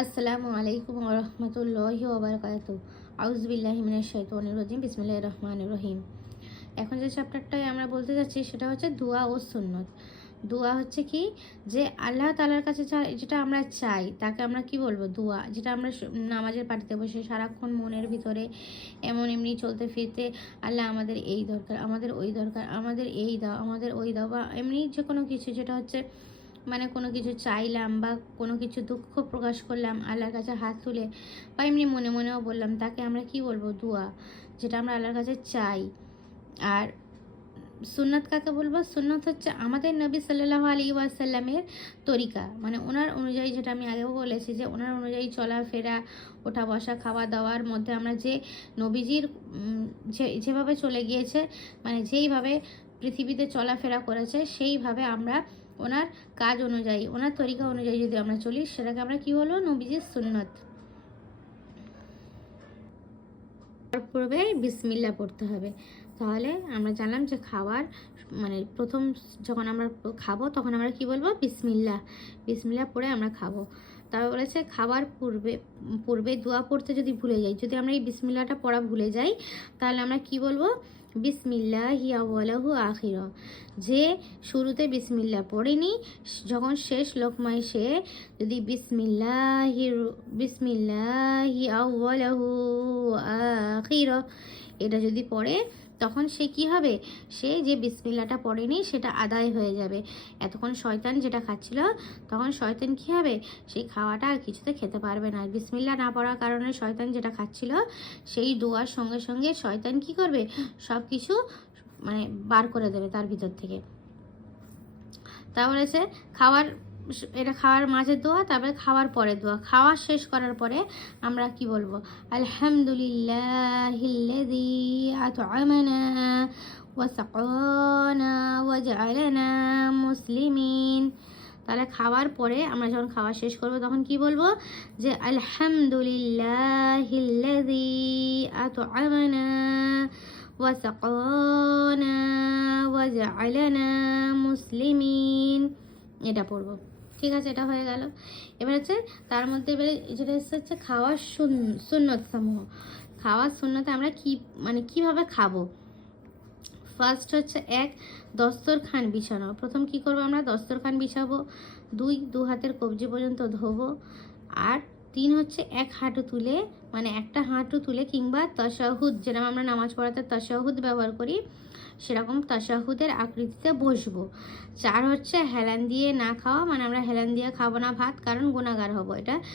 আসসালামু আলাইকুম ওয়া রাহমাতুল্লাহি ওয়া বারাকাতুহু। আউযু বিল্লাহি মিনাশ শাইতানির রাজিম। বিসমিল্লাহির রহমানির রহিম। এখন যে চ্যাপ্টারটায় আমরা বলতে যাচ্ছি সেটা হচ্ছে দোয়া ও সুন্নত। দোয়া হচ্ছে কি, যে আল্লাহ তাআলার কাছে যেটা আমরা চাই তাকে আমরা কি বলবো? দোয়া। যেটা আমরা নামাজের পাটিতে বসে সারাক্ষণ মনের ভিতরে এমনি চলতে ফিরতে, আল্লাহ আমাদের এই দরকার, আমাদের ওই দরকার, আমাদের এই দাও, আমাদের ওই দাও, বা এমনি যে কোনো কিছু যেটা হচ্ছে মানে কোনো কিছু চাইলাম বা কোনো কিছু দুঃখ প্রকাশ করলাম আল্লাহর কাছে হাত তুলে, বা এমনি মনে মনেও বললাম, তাকে আমরা কি বলবো? দোয়া। যেটা আমরা আল্লাহর কাছে চাই। আর সুন্নত কাকে বলবো? সুন্নত হচ্ছে আমাদের নবী সাল্লাল্লাহু আলাইহি ওয়াসাল্লামের তরিকা, মানে ওনার অনুযায়ী, যেটা আমি আগেও বলেছি যে ওনার অনুযায়ী চলাফেরা, ওঠা বসা, খাওয়া দাওয়ার মধ্যে আমরা যে নবীজির যেভাবে চলে গিয়েছে, মানে যেইভাবে পৃথিবীতে চলাফেরা করেছে, সেইভাবে আমরা ওনার কাজ অনুযায়ী, ওনার তরিকা অনুযায়ী যদি আমরা চলি, সেটাকে আমরা কি বলবো? নবীজির সুন্নত। পূর্বে বিসমিল্লাহ পড়তে হবে। তাহলে আমরা জানলাম যে খাওয়ার মানে প্রথম যখন আমরা খাবো তখন আমরা কি বলবো? বিসমিল্লাহ। বিসমিল্লাহ পড়ে আমরা খাবো। তারপর বলেছে খাবার পূর্বে পূর্বে দোয়া পড়তে যদি ভুলে যাই, যদি আমরা এই বিসমিল্লাহটা পড়া ভুলে যাই, তাহলে আমরা কি বলবো? বিসমিল্লাহি আউয়ালাহু আখিরা। যে শুরুতে বিসমিল্লাহ পড়েনি, যখন শেষ লোকমায় সে যদি বিসমিল্লাহি আউয়ালাহু আখিরা এটা যদি পড়ে, তখন সে কি হবে? সে যে বিসমিল্লাহটা পড়েনি সেটা আদায় হয়ে যাবে। এতক্ষণ শয়তান যেটা খাচ্ছিল, তখন শয়তান কি হবে? সেই খাওয়াটা আর কিছুতে খেতে পারবে না। বিসমিল্লাহ না পড়ার কারণে শয়তান যেটা খাচ্ছিল, সেই দোয়ার সঙ্গে সঙ্গে শয়তান কি করবে? সব কিছু মানে বার করে দেবে তার ভিতর থেকে। তা বলেছে খাওয়ার, এটা খাওয়ার মাঝে দোয়া, তারপরে খাওয়ার পরে দোয়া। খাওয়া শেষ করার পরে আমরা কি বলবো? আলহামদুলিল্লাহিল্লাযী আত'আমানা ওয়া সাকানা ওয়া জাআলানা মুসলিমিন। তাহলে খাওয়ার পরে আমরা যখন খাওয়া শেষ করব তখন কি বলবো? যে আলহামদুলিল্লাহিল্লাযী আত'আমানা ওয়া সাকানা ওয়া জাআলানা মুসলিমিন। এটা পড়বো। ঠিক আছে, এটা হয়ে গেল। এবার হচ্ছে তার মধ্যে এবারে যেটা হচ্ছে খাওয়ার সুন্নত সমূহ। খাওয়ার সুন্নতে আমরা কি মানে কিভাবে খাবো? ফার্স্ট হচ্ছে দস্তরখান বিছানো। প্রথম কি করবো? আমরা দস্তরখান বিছাবো। দু হাতের কবজি পর্যন্ত ধোবো। আর 3 হচ্ছে এক হাঁটু তুলে, মানে একটা হাঁটু তুলে, কিংবা তাশাহুদ, যেরকম আমরা নামাজ পড়াতে তাশাহুদ ব্যবহার করি, সেরকম তাশাহুদের আকৃতিতে বসবো। 4 হচ্ছে হেলান দিয়ে না খাওয়া, মানে আমরা হেলান দিয়ে খাবো না ভাত, কারণ গুনাহগার হব। এটা